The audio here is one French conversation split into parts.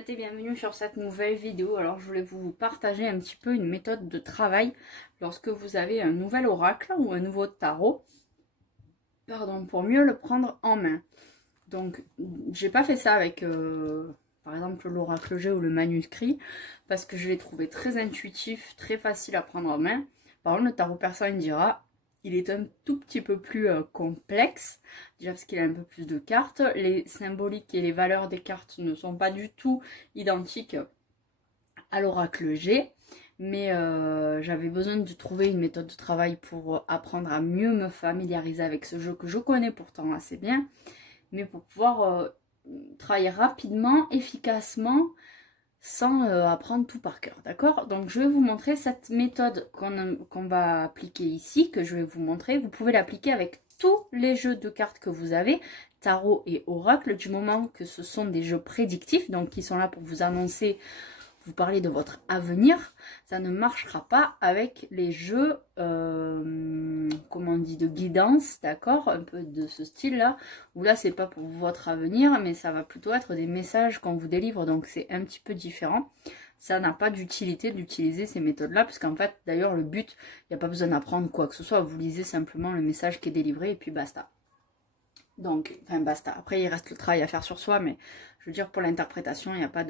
candidates et bienvenue sur cette nouvelle vidéo. Alors je voulais vous partager un petit peu une méthode de travail lorsque vous avez un nouvel oracle ou un nouveau tarot, pardon, pour mieux le prendre en main. Donc j'ai pas fait ça avec par exemple l'oracle G ou le manuscrit parce que je l'ai trouvé très intuitif, très facile à prendre en main. Par contre le tarot persan il dira il est un tout petit peu plus complexe, déjà parce qu'il a un peu plus de cartes. Les symboliques et les valeurs des cartes ne sont pas du tout identiques à l'oracle G. Mais j'avais besoin de trouver une méthode de travail pour apprendre à mieux me familiariser avec ce jeu que je connais pourtant assez bien. Mais pour pouvoir travailler rapidement, efficacement, sans apprendre tout par cœur, d'accord? Donc je vais vous montrer cette méthode qu'on va appliquer ici, que je vais vous montrer. Vous pouvez l'appliquer avec tous les jeux de cartes que vous avez, tarot et oracle, du moment que ce sont des jeux prédictifs, donc qui sont là pour vous annoncer, vous parler de votre avenir. Ça ne marchera pas avec les jeux, comment on dit, de guidance, d'accord, un peu de ce style là, où là c'est pas pour votre avenir, mais ça va plutôt être des messages qu'on vous délivre, donc c'est un petit peu différent. Ça n'a pas d'utilité d'utiliser ces méthodes là, parce qu'en fait d'ailleurs le but, il n'y a pas besoin d'apprendre quoi que ce soit, vous lisez simplement le message qui est délivré et puis basta. Donc, enfin basta, après il reste le travail à faire sur soi, mais je veux dire pour l'interprétation, il n'y a pas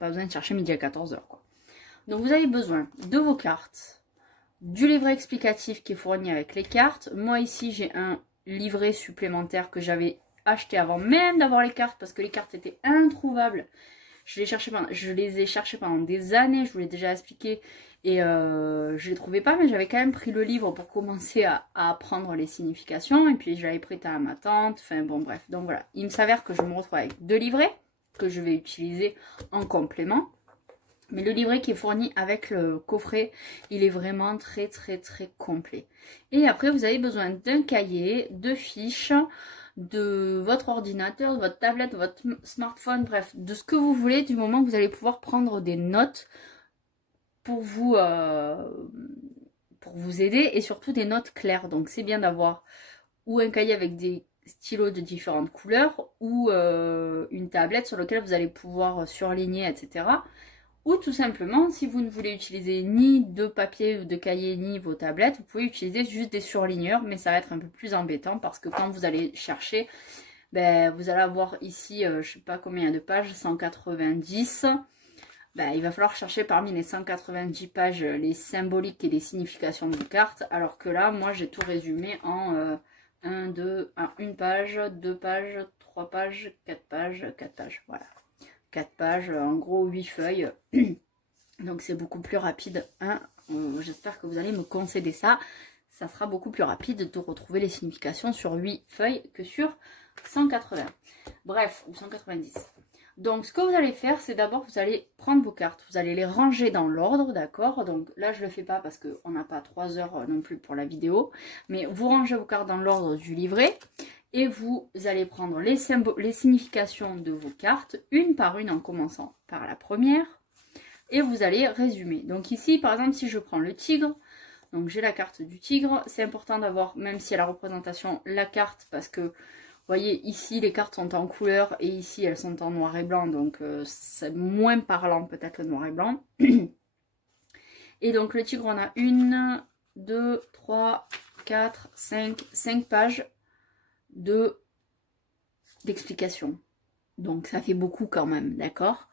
besoin de chercher midi à 14 h quoi. Donc vous avez besoin de vos cartes, du livret explicatif qui est fourni avec les cartes. Moi ici j'ai un livret supplémentaire que j'avais acheté avant même d'avoir les cartes parce que les cartes étaient introuvables. Je les ai cherchées pendant des années, je vous l'ai déjà expliqué, et je les trouvais pas, mais j'avais quand même pris le livre pour commencer à apprendre les significations, et puis je l'avais prêté à ma tante, enfin bon bref. Donc voilà, il me s'avère que je me retrouve avec deux livrets que je vais utiliser en complément. Mais le livret qui est fourni avec le coffret, il est vraiment très complet. Et après, vous avez besoin d'un cahier, de fiches, de votre ordinateur, de votre tablette, de votre smartphone, bref, de ce que vous voulez, du moment que vous allez pouvoir prendre des notes pour vous aider, et surtout des notes claires. Donc c'est bien d'avoir ou un cahier avec des stylos de différentes couleurs, ou une tablette sur laquelle vous allez pouvoir surligner, etc. Ou tout simplement, si vous ne voulez utiliser ni de papier ou de cahier, ni vos tablettes, vous pouvez utiliser juste des surligneurs, mais ça va être un peu plus embêtant parce que quand vous allez chercher, ben, vous allez avoir ici, je sais pas combien il y a de pages, 190. Ben, il va falloir chercher parmi les 190 pages les symboliques et les significations de cartes, alors que là, moi, j'ai tout résumé en une page, 2 pages, 3 pages, 4 pages, 4 pages, voilà. 4 pages, en gros 8 feuilles. Donc c'est beaucoup plus rapide. Hein. J'espère que vous allez me concéder ça. Ça sera beaucoup plus rapide de retrouver les significations sur 8 feuilles que sur 180. Bref, ou 190. Donc ce que vous allez faire, c'est d'abord vous allez prendre vos cartes. Vous allez les ranger dans l'ordre, d'accord? Donc là je ne le fais pas parce qu'on n'a pas 3 heures non plus pour la vidéo. Mais vous rangez vos cartes dans l'ordre du livret. Et vous allez prendre les significations de vos cartes, une par une, en commençant par la première. Et vous allez résumer. Donc ici, par exemple, si je prends le tigre, donc j'ai la carte du tigre. C'est important d'avoir, même si à la représentation, la carte, parce que, vous voyez, ici, les cartes sont en couleur, et ici, elles sont en noir et blanc. Donc, c'est moins parlant, peut-être, le noir et blanc. Et donc, le tigre, on a 1, 2, 3, 4, 5 pages d'explication. Donc ça fait beaucoup quand même, d'accord?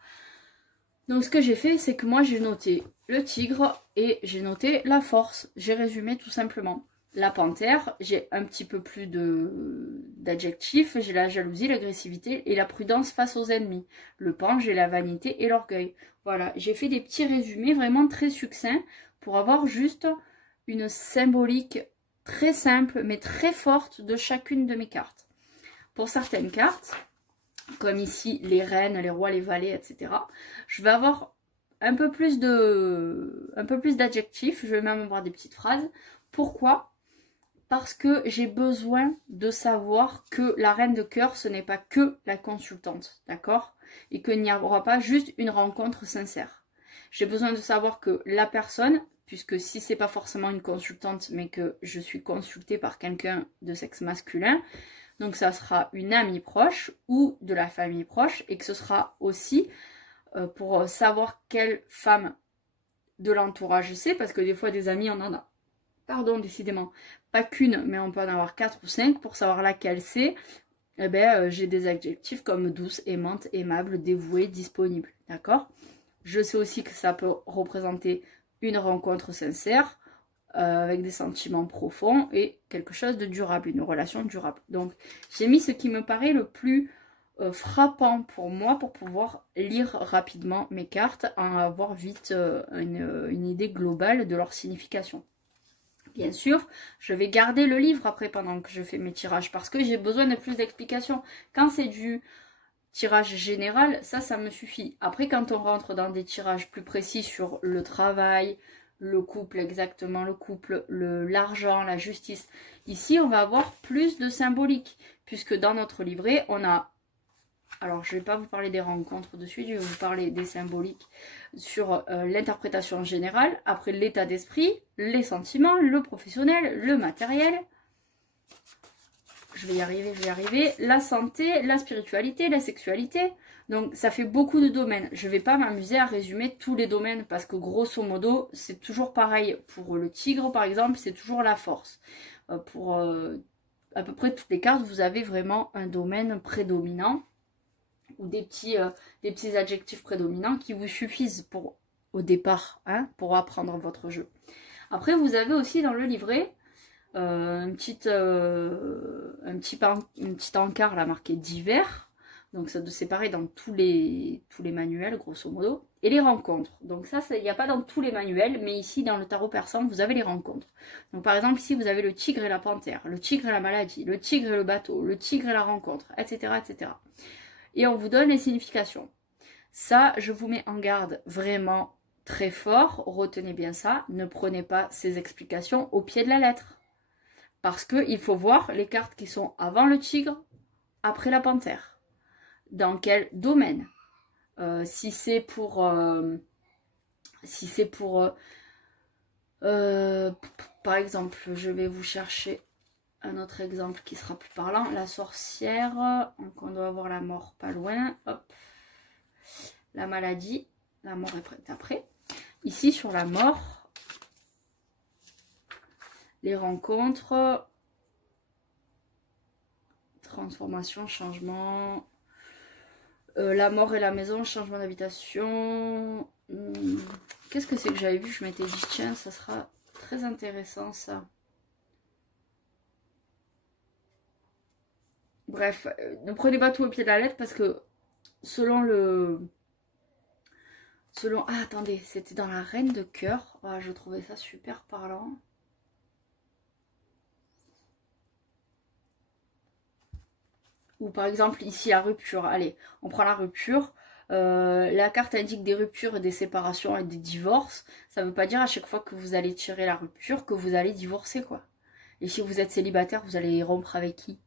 Donc ce que j'ai fait, c'est que moi j'ai noté le tigre et j'ai noté la force. J'ai résumé tout simplement. La panthère, j'ai un petit peu plus d'adjectifs. J'ai la jalousie, l'agressivité et la prudence face aux ennemis. Le pan, j'ai la vanité et l'orgueil. Voilà, j'ai fait des petits résumés vraiment très succincts pour avoir juste une symbolique très simple mais très forte de chacune de mes cartes. Pour certaines cartes, comme ici les reines, les rois, les valets, etc., je vais avoir un peu plus d'adjectifs, je vais même avoir des petites phrases. Pourquoi? Parce que j'ai besoin de savoir que la reine de cœur, ce n'est pas que la consultante, d'accord? Et qu'il n'y aura pas juste une rencontre sincère. J'ai besoin de savoir que la personne, puisque si c'est pas forcément une consultante, mais que je suis consultée par quelqu'un de sexe masculin, Donc ça sera une amie proche ou de la famille proche, et que ce sera aussi pour savoir quelle femme de l'entourage c'est, parce que des fois des amis on en a, pardon décidément, pas qu'une, mais on peut en avoir 4 ou 5 pour savoir laquelle c'est. Eh ben, j'ai des adjectifs comme douce, aimante, aimable, dévouée, disponible, d'accord? Je sais aussi que ça peut représenter une rencontre sincère, avec des sentiments profonds et quelque chose de durable, une relation durable. Donc, j'ai mis ce qui me paraît le plus frappant pour moi pour pouvoir lire rapidement mes cartes, en avoir vite une idée globale de leur signification. Bien sûr, je vais garder le livre après pendant que je fais mes tirages parce que j'ai besoin de plus d'explications. Quand c'est du tirage général, ça me suffit. Après, quand on rentre dans des tirages plus précis sur le travail, le couple, exactement le couple, l'argent, la justice, ici, on va avoir plus de symbolique puisque dans notre livret, on a... Alors, je ne vais pas vous parler des rencontres de suite, je vais vous parler des symboliques sur l'interprétation générale, après l'état d'esprit, les sentiments, le professionnel, le matériel. Je vais y arriver, la santé, la spiritualité, la sexualité. Donc, ça fait beaucoup de domaines. Je ne vais pas m'amuser à résumer tous les domaines parce que grosso modo, c'est toujours pareil. Pour le tigre, par exemple, c'est toujours la force. Pour à peu près toutes les cartes, vous avez vraiment un domaine prédominant ou des petits adjectifs prédominants qui vous suffisent pour, au départ, hein, pour apprendre votre jeu. Après, vous avez aussi dans le livret un petit encart là marqué divers. Donc c'est pareil dans tous les manuels, grosso modo. Et les rencontres. Donc ça, il n'y a pas dans tous les manuels, mais ici, dans le tarot persan, vous avez les rencontres. Donc par exemple, ici, vous avez le tigre et la panthère, le tigre et la maladie, le tigre et le bateau, le tigre et la rencontre, etc., etc. Et on vous donne les significations. Ça, je vous mets en garde vraiment très fort. Retenez bien ça. Ne prenez pas ces explications au pied de la lettre. Parce qu'il faut voir les cartes qui sont avant le tigre, après la panthère. Dans quel domaine? Si c'est pour... par exemple, je vais vous chercher un autre exemple qui sera plus parlant. La sorcière. Donc on doit avoir la mort pas loin. Hop. La maladie. La mort est prête après. Ici sur la mort. Les rencontres. Transformation, changement. La mort et la maison, changement d'habitation. Qu'est-ce que c'est que j'avais vu? Je m'étais dit, tiens, ça sera très intéressant ça. Bref, ne prenez pas tout au pied de la lettre parce que selon le... Ah, attendez, c'était dans la Reine de Cœur. Oh, je trouvais ça super parlant. Ou par exemple, ici, la rupture. Allez, on prend la rupture. La carte indique des ruptures, des séparations et des divorces. Ça ne veut pas dire à chaque fois que vous allez tirer la rupture que vous allez divorcer, quoi. Et si vous êtes célibataire, vous allez rompre avec qui?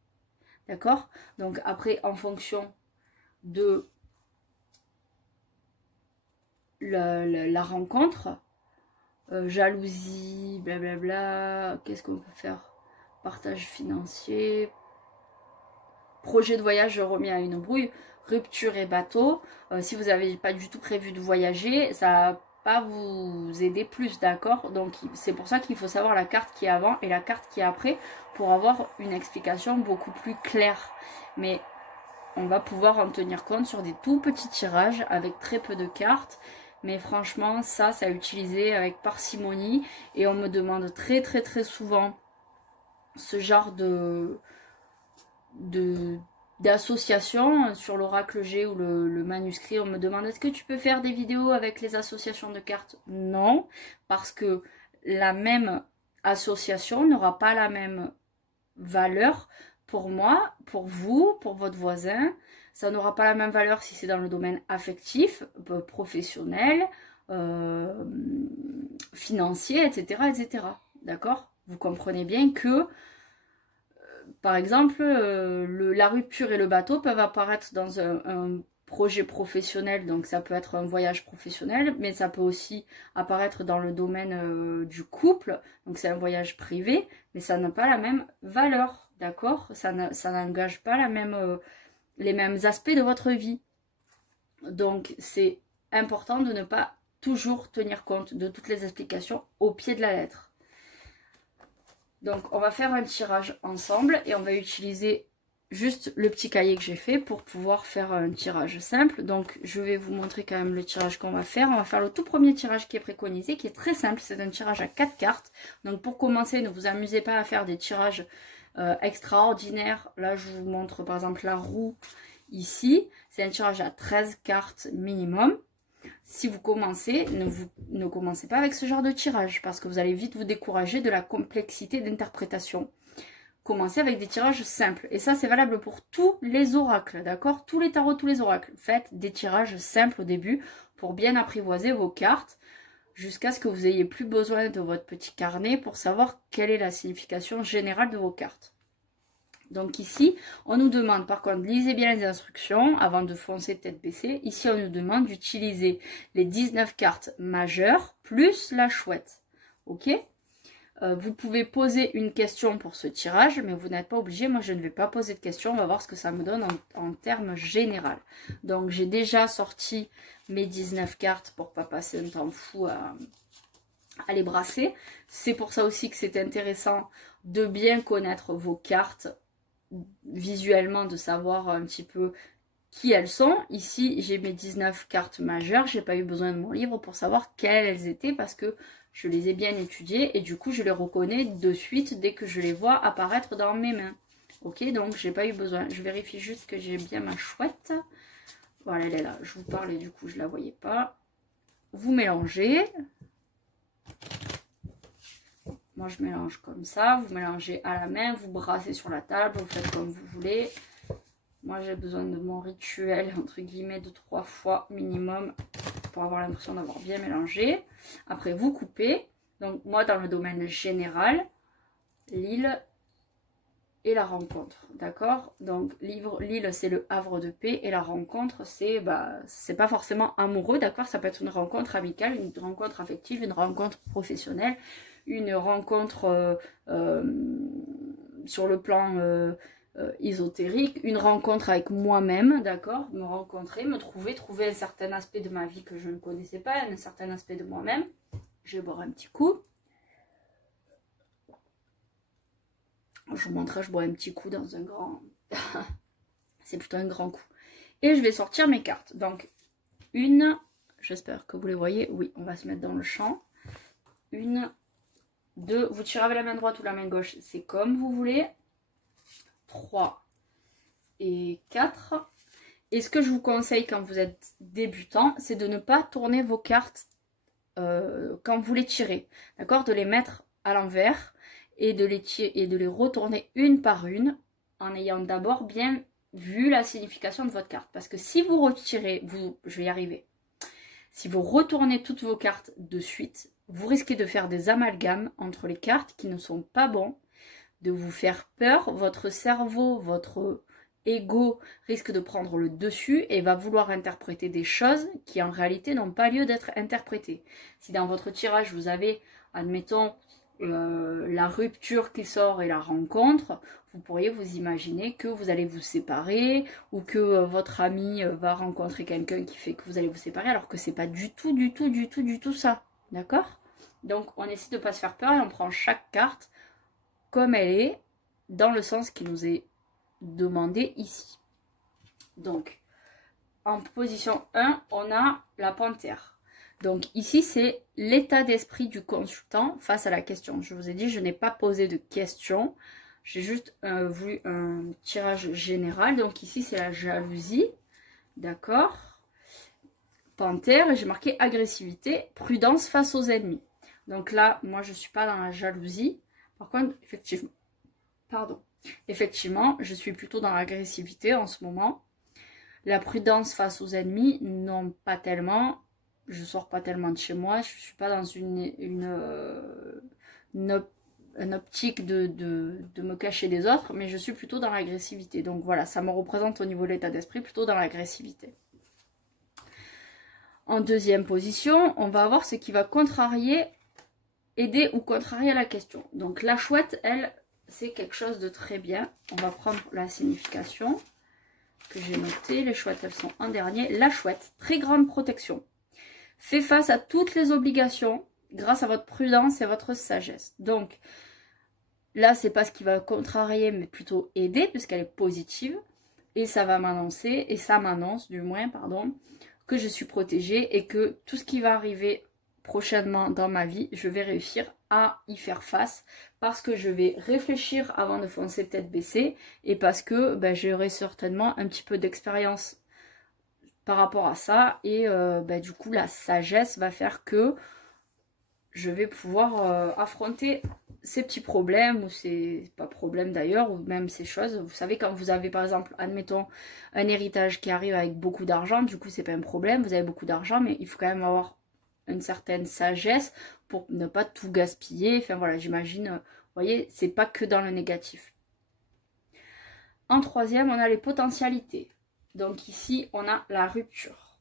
D'accord? Donc après, en fonction de la rencontre, jalousie, blablabla, qu'est-ce qu'on peut faire? Partage financier, projet de voyage remis à une brouille, rupture et bateau. Si vous n'avez pas du tout prévu de voyager, ça va pas vous aider plus, d'accord? Donc c'est pour ça qu'il faut savoir la carte qui est avant et la carte qui est après pour avoir une explication beaucoup plus claire. Mais on va pouvoir en tenir compte sur des tout petits tirages avec très peu de cartes. Mais franchement, ça à utiliser avec parcimonie. Et on me demande très très très souvent ce genre d'association sur l'oracle G ou le manuscrit. On me demande, est-ce que tu peux faire des vidéos avec les associations de cartes? Non, parce que la même association n'aura pas la même valeur pour moi, pour vous, pour votre voisin. Ça n'aura pas la même valeur si c'est dans le domaine affectif, professionnel, financier, etc. etc. D'accord? Vous comprenez bien que, par exemple, la rupture et le bateau peuvent apparaître dans un projet professionnel, donc ça peut être un voyage professionnel, mais ça peut aussi apparaître dans le domaine du couple, donc c'est un voyage privé, mais ça n'a pas la même valeur. d'accord? Ça n'engage pas les mêmes aspects de votre vie. Donc, c'est important de ne pas toujours tenir compte de toutes les explications au pied de la lettre. Donc, on va faire un tirage ensemble et on va utiliser juste le petit cahier que j'ai fait pour pouvoir faire un tirage simple. Donc, je vais vous montrer quand même le tirage qu'on va faire. On va faire le tout premier tirage qui est préconisé, qui est très simple. C'est un tirage à 4 cartes. Donc, pour commencer, ne vous amusez pas à faire des tirages extraordinaires. Là, je vous montre par exemple la roue ici. C'est un tirage à 13 cartes minimum. Si vous commencez, ne commencez pas avec ce genre de tirage parce que vous allez vite vous décourager de la complexité d'interprétation. Commencez avec des tirages simples. Et ça, c'est valable pour tous les oracles, d'accord? Tous les tarots, tous les oracles. Faites des tirages simples au début pour bien apprivoiser vos cartes jusqu'à ce que vous ayez plus besoin de votre petit carnet pour savoir quelle est la signification générale de vos cartes. Donc ici, on nous demande, par contre, lisez bien les instructions avant de foncer tête baissée. Ici, on nous demande d'utiliser les 19 cartes majeures plus la chouette. Ok? Vous pouvez poser une question pour ce tirage, mais vous n'êtes pas obligé. Moi, je ne vais pas poser de question. On va voir ce que ça me donne en termes général. Donc, j'ai déjà sorti mes 19 cartes pour pas passer un temps fou à les brasser. C'est pour ça aussi que c'est intéressant de bien connaître vos cartes visuellement, de savoir un petit peu qui elles sont. Ici, j'ai mes 19 cartes majeures. J'ai pas eu besoin de mon livre pour savoir quelles elles étaient parce que je les ai bien étudiées et du coup, je les reconnais de suite dès que je les vois apparaître dans mes mains. Ok, donc j'ai pas eu besoin. Je vérifie juste que j'ai bien ma chouette. Voilà, elle est là. Je vous parlais, du coup, je la voyais pas. Vous mélangez. Moi, je mélange comme ça. Vous mélangez à la main, vous brassez sur la table, vous faites comme vous voulez. Moi, j'ai besoin de mon rituel, entre guillemets, de 3 fois minimum pour avoir l'impression d'avoir bien mélangé. Après, vous coupez. Donc, moi, dans le domaine général, l'île et la rencontre, d'accord? Donc, l'île, c'est le havre de paix et la rencontre, c'est pas forcément amoureux, d'accord? Ça peut être une rencontre amicale, une rencontre affective, une rencontre professionnelle, une rencontre sur le plan ésotérique, une rencontre avec moi-même, d'accord? Me rencontrer, me trouver un certain aspect de ma vie que je ne connaissais pas, un certain aspect de moi-même. Je vais boire un petit coup. Je vous montrerai, je bois un petit coup dans un grand... C'est plutôt un grand coup. Et je vais sortir mes cartes. Donc, une... J'espère que vous les voyez. Oui, on va se mettre dans le champ. Une, deux... Vous tirez avec la main droite ou la main gauche, c'est comme vous voulez. 3 et 4. Et ce que je vous conseille quand vous êtes débutant, c'est de ne pas tourner vos cartes quand vous les tirez. D'accord? De les mettre à l'envers et de les retourner une par une en ayant d'abord bien vu la signification de votre carte. Parce que si vous retirez, je vais y arriver, si vous retournez toutes vos cartes de suite, vous risquez de faire des amalgames entre les cartes qui ne sont pas bons, de vous faire peur, votre cerveau, votre ego risque de prendre le dessus et va vouloir interpréter des choses qui en réalité n'ont pas lieu d'être interprétées. Si dans votre tirage vous avez, admettons, la rupture qui sort et la rencontre, vous pourriez vous imaginer que vous allez vous séparer ou que votre ami va rencontrer quelqu'un qui fait que vous allez vous séparer alors que c'est pas du tout ça. D'accord? Donc on essaie de ne pas se faire peur et on prend chaque carte comme elle est, dans le sens qui nous est demandé ici. Donc, en position 1, on a la panthère. Donc ici, c'est l'état d'esprit du consultant face à la question. Je vous ai dit, je n'ai pas posé de question. J'ai juste voulu un tirage général. Donc ici, c'est la jalousie. D'accord? Panthère, et j'ai marqué agressivité, prudence face aux ennemis. Donc là, moi, je ne suis pas dans la jalousie. Par contre, effectivement, je suis plutôt dans l'agressivité en ce moment. La prudence face aux ennemis, non, pas tellement. Je sors pas tellement de chez moi. Je suis pas dans une optique de me cacher des autres, mais je suis plutôt dans l'agressivité. Donc voilà, ça me représente au niveau de l'état d'esprit, plutôt dans l'agressivité. En deuxième position, on va avoir ce qui va contrarier, aider ou contrarier la question. Donc la chouette, elle, c'est quelque chose de très bien. On va prendre la signification que j'ai notée. Les chouettes, elles sont en dernier. La chouette, très grande protection. Fait face à toutes les obligations grâce à votre prudence et votre sagesse. Donc, là, c'est pas ce qui va contrarier, mais plutôt aider, puisqu'elle est positive. Et ça va m'annoncer, et ça m'annonce du moins, pardon, que je suis protégée et que tout ce qui va arriver prochainement dans ma vie, je vais réussir à y faire face parce que je vais réfléchir avant de foncer tête baissée et parce que ben, j'aurai certainement un petit peu d'expérience par rapport à ça et ben, du coup la sagesse va faire que je vais pouvoir affronter ces petits problèmes ou ces pas problèmes d'ailleurs ou même ces choses. Vous savez, quand vous avez par exemple, admettons, un héritage qui arrive avec beaucoup d'argent, du coup c'est pas un problème, vous avez beaucoup d'argent, mais il faut quand même avoir une certaine sagesse pour ne pas tout gaspiller. Enfin voilà, j'imagine, vous voyez, c'est pas que dans le négatif. En troisième, on a les potentialités. Donc ici, on a la rupture.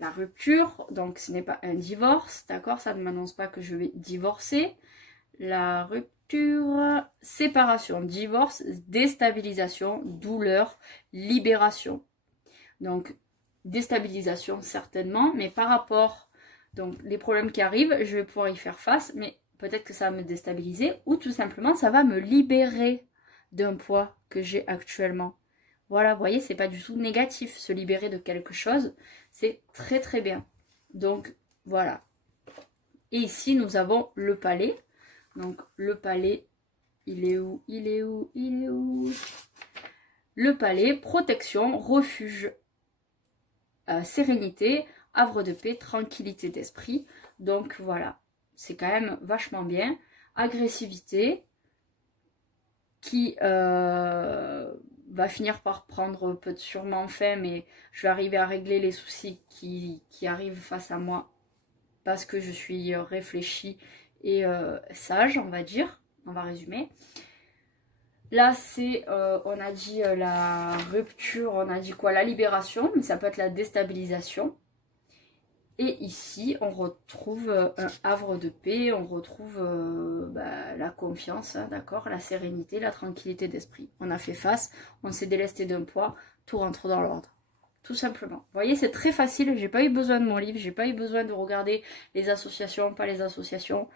La rupture, donc ce n'est pas un divorce, d'accord? Ça ne m'annonce pas que je vais divorcer. La rupture, séparation, divorce, déstabilisation, douleur, libération. Donc, déstabilisation certainement, mais par rapport, donc les problèmes qui arrivent, je vais pouvoir y faire face, mais peut-être que ça va me déstabiliser ou tout simplement ça va me libérer d'un poids que j'ai actuellement. Voilà, vous voyez, c'est pas du tout négatif. Se libérer de quelque chose, c'est très très bien. Donc, voilà. Et ici, nous avons le palais. Donc, le palais, il est où? Il est où? Il est où? Le palais, protection, refuge, sérénité, havre de paix, tranquillité d'esprit. Donc, voilà. C'est quand même vachement bien. Agressivité, qui va finir par prendre peut-être sûrement fin, mais je vais arriver à régler les soucis qui arrivent face à moi parce que je suis réfléchie et sage, on va dire, on va résumer. Là, c'est, on a dit la rupture, on a dit quoi? La libération, mais ça peut être la déstabilisation. Et ici, on retrouve un havre de paix, on retrouve la confiance, hein, d'accord, la sérénité, la tranquillité d'esprit. On a fait face, on s'est délesté d'un poids, tout rentre dans l'ordre. Tout simplement. Vous voyez, c'est très facile, j'ai pas eu besoin de mon livre, j'ai pas eu besoin de regarder les associations, pas les associations.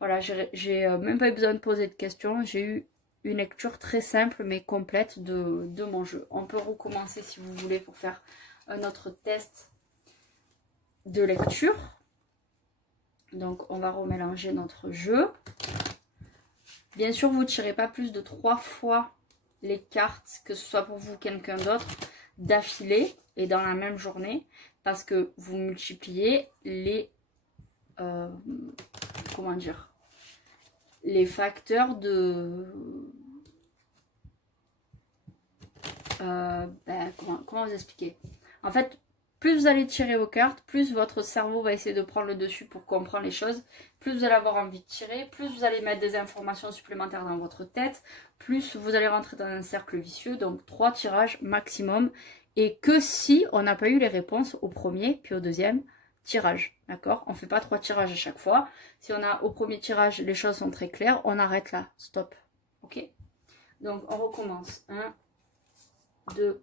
Voilà, j'ai même pas eu besoin de poser de questions, j'ai eu une lecture très simple mais complète de mon jeu. On peut recommencer si vous voulez pour faire un autre test de lecture. Donc on va remélanger notre jeu. Bien sûr, vous ne tirez pas plus de 3 fois les cartes, que ce soit pour vous ou quelqu'un d'autre, d'affilée et dans la même journée, parce que vous multipliez les comment dire, les facteurs de comment vous expliquer. En fait, plus vous allez tirer vos cartes, plus votre cerveau va essayer de prendre le dessus pour comprendre les choses, plus vous allez avoir envie de tirer, plus vous allez mettre des informations supplémentaires dans votre tête, plus vous allez rentrer dans un cercle vicieux. Donc 3 tirages maximum, et que si on n'a pas eu les réponses au premier puis au deuxième tirage, d'accord? On ne fait pas 3 tirages à chaque fois. Si on a au premier tirage, les choses sont très claires, on arrête là, stop, ok? Donc on recommence, 1, 2,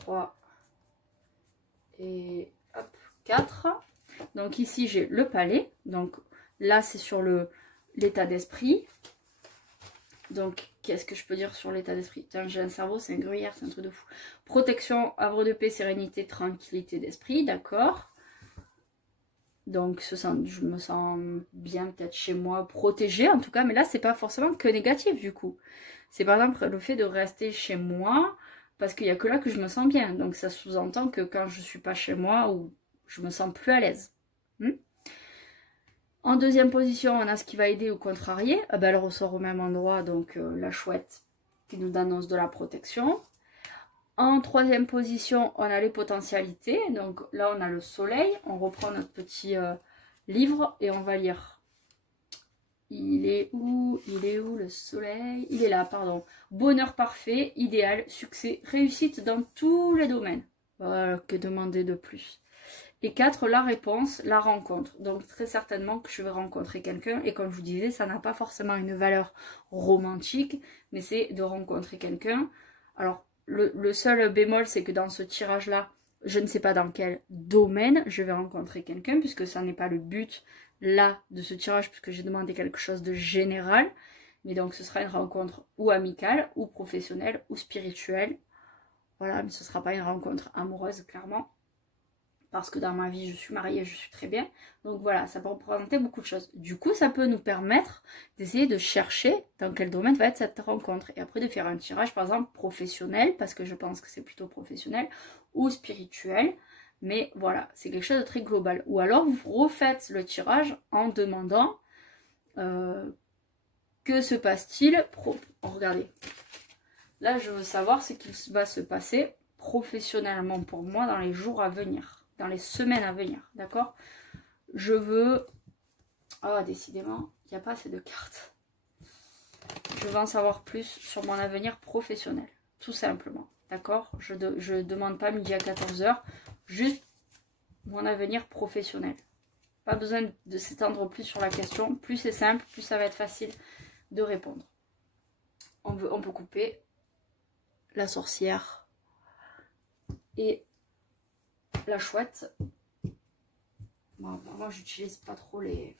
3, et hop, 4. Donc ici j'ai le palais, donc là c'est sur l'état d'esprit. Donc qu'est-ce que je peux dire sur l'état d'esprit? J'ai un cerveau, c'est un gruyère, c'est un truc de fou. Protection, havre de paix, sérénité, tranquillité d'esprit, d'accord. Donc je me sens bien peut-être chez moi, protégée en tout cas, mais là c'est pas forcément que négatif du coup. C'est par exemple le fait de rester chez moi, parce qu'il n'y a que là que je me sens bien. Donc ça sous-entend que quand je ne suis pas chez moi, ou je me sens plus à l'aise. En deuxième position, on a ce qui va aider ou contrarier. Elle ressort au même endroit, donc la chouette qui nous annonce de la protection. En troisième position, on a les potentialités. Donc là, on a le soleil. On reprend notre petit livre et on va lire. Il est où? Il est où le soleil? Il est là, pardon. Bonheur parfait, idéal, succès, réussite dans tous les domaines. Voilà, que demander de plus? Et 4, la réponse, la rencontre. Donc très certainement que je vais rencontrer quelqu'un. Et comme je vous disais, ça n'a pas forcément une valeur romantique, mais c'est de rencontrer quelqu'un. Alors le seul bémol, c'est que dans ce tirage-là, je ne sais pas dans quel domaine je vais rencontrer quelqu'un, puisque ça n'est pas le but là de ce tirage, puisque j'ai demandé quelque chose de général. Mais donc ce sera une rencontre ou amicale, ou professionnelle, ou spirituelle. Voilà, mais ce ne sera pas une rencontre amoureuse, clairement. Parce que dans ma vie, je suis mariée, je suis très bien. Donc voilà, ça peut représenter beaucoup de choses. Du coup, ça peut nous permettre d'essayer de chercher dans quel domaine va être cette rencontre. Et après, de faire un tirage, par exemple, professionnel, parce que je pense que c'est plutôt professionnel, ou spirituel. Mais voilà, c'est quelque chose de très global. Ou alors, vous refaites le tirage en demandant que se passe-t-il. Regardez, là, je veux savoir ce qu'il va se passer professionnellement pour moi dans les jours à venir. Dans les semaines à venir, d'accord? Je veux... Ah, décidément, il n'y a pas assez de cartes. Je veux en savoir plus sur mon avenir professionnel, tout simplement, d'accord? Je demande pas midi à 14 h, juste mon avenir professionnel. Pas besoin de s'étendre plus sur la question. Plus c'est simple, plus ça va être facile de répondre. On peut couper la sorcière et la chouette. Bon, moi j'utilise pas trop les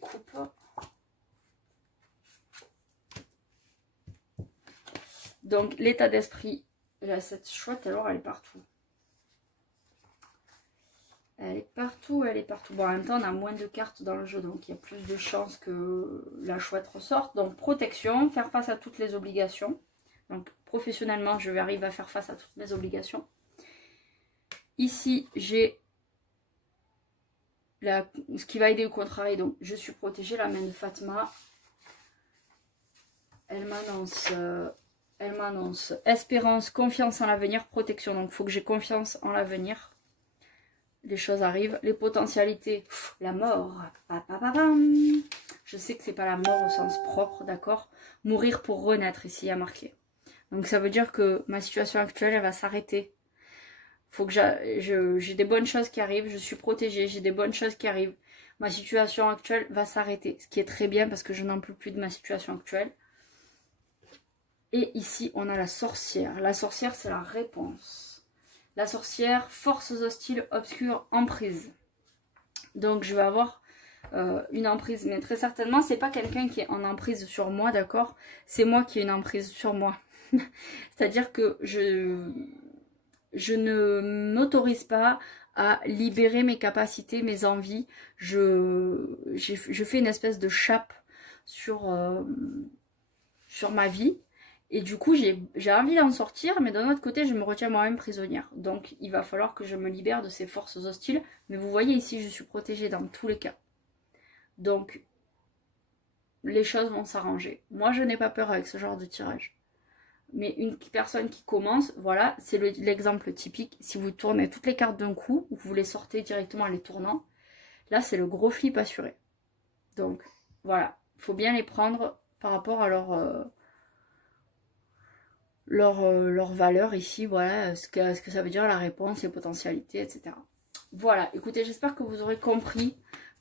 coupes. Donc l'état d'esprit, cette chouette alors elle est partout. Elle est partout, elle est partout. Bon, en même temps on a moins de cartes dans le jeu, donc il y a plus de chances que la chouette ressorte. Donc protection, faire face à toutes les obligations. Donc professionnellement, je vais arriver à faire face à toutes mes obligations. Ici, j'ai ce qui va aider au contraire. Donc je suis protégée, la main de Fatma. Elle m'annonce espérance, confiance en l'avenir, protection. Donc il faut que j'ai confiance en l'avenir. Les choses arrivent. Les potentialités, la mort. Je sais que c'est pas la mort au sens propre, d'accord. Mourir pour renaître, ici, il y a marqué. Donc ça veut dire que ma situation actuelle, elle va s'arrêter. Faut que j'ai des bonnes choses qui arrivent, je suis protégée, j'ai des bonnes choses qui arrivent. Ma situation actuelle va s'arrêter, ce qui est très bien parce que je n'en peux plus de ma situation actuelle. Et ici, on a la sorcière. La sorcière, c'est la réponse. La sorcière, forces hostiles, obscures, emprise. Donc je vais avoir une emprise, mais très certainement, c'est pas quelqu'un qui est en emprise sur moi, d'accord? C'est moi qui ai une emprise sur moi. C'est-à-dire que je ne m'autorise pas à libérer mes capacités, mes envies. Je fais une espèce de chape sur ma vie. Et du coup, j'ai envie d'en sortir, mais d'un autre côté, je me retiens moi-même prisonnière. Donc, il va falloir que je me libère de ces forces hostiles. Mais vous voyez ici, je suis protégée dans tous les cas. Donc, les choses vont s'arranger. Moi, je n'ai pas peur avec ce genre de tirage. Mais une personne qui commence, voilà, c'est l'exemple typique. Si vous tournez toutes les cartes d'un coup, ou que vous les sortez directement en les tournant, là, c'est le gros flip assuré. Donc, voilà, il faut bien les prendre par rapport à leur valeur ici, voilà, ce que ça veut dire, la réponse, les potentialités, etc. Voilà, écoutez, j'espère que vous aurez compris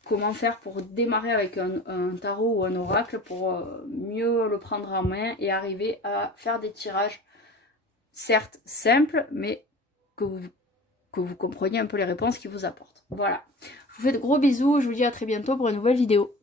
comment faire pour démarrer avec un tarot ou un oracle pour mieux le prendre en main et arriver à faire des tirages, certes simples, mais que vous compreniez un peu les réponses qu'ils vous apportent. Voilà, je vous fais de gros bisous, je vous dis à très bientôt pour une nouvelle vidéo.